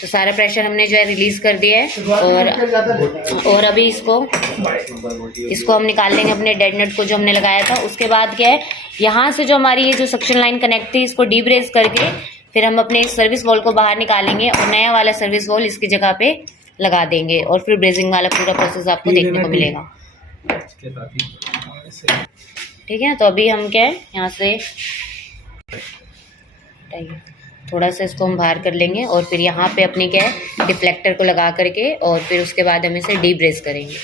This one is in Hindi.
तो सारा प्रेशर हमने जो है रिलीज कर दिया है। और अभी इसको हम निकाल लेंगे अपने डेड नट को जो हमने लगाया था। उसके बाद क्या है, यहाँ से जो हमारी ये जो सक्शन लाइन कनेक्ट थी इसको डीब्रेस करके फिर हम अपने इस सर्विस वॉल को बाहर निकालेंगे और नया वाला सर्विस वॉल इसकी जगह पे लगा देंगे और फिर ब्रेजिंग वाला पूरा प्रोसेस आपको देखने को मिलेगा। ठीक है, तो अभी हम क्या है यहाँ से थोड़ा सा इसको हम बाहर कर लेंगे और फिर यहाँ पे अपनी क्या है डिफ्लेक्टर को लगा करके और फिर उसके बाद हम इसे डीब्रेस करेंगे।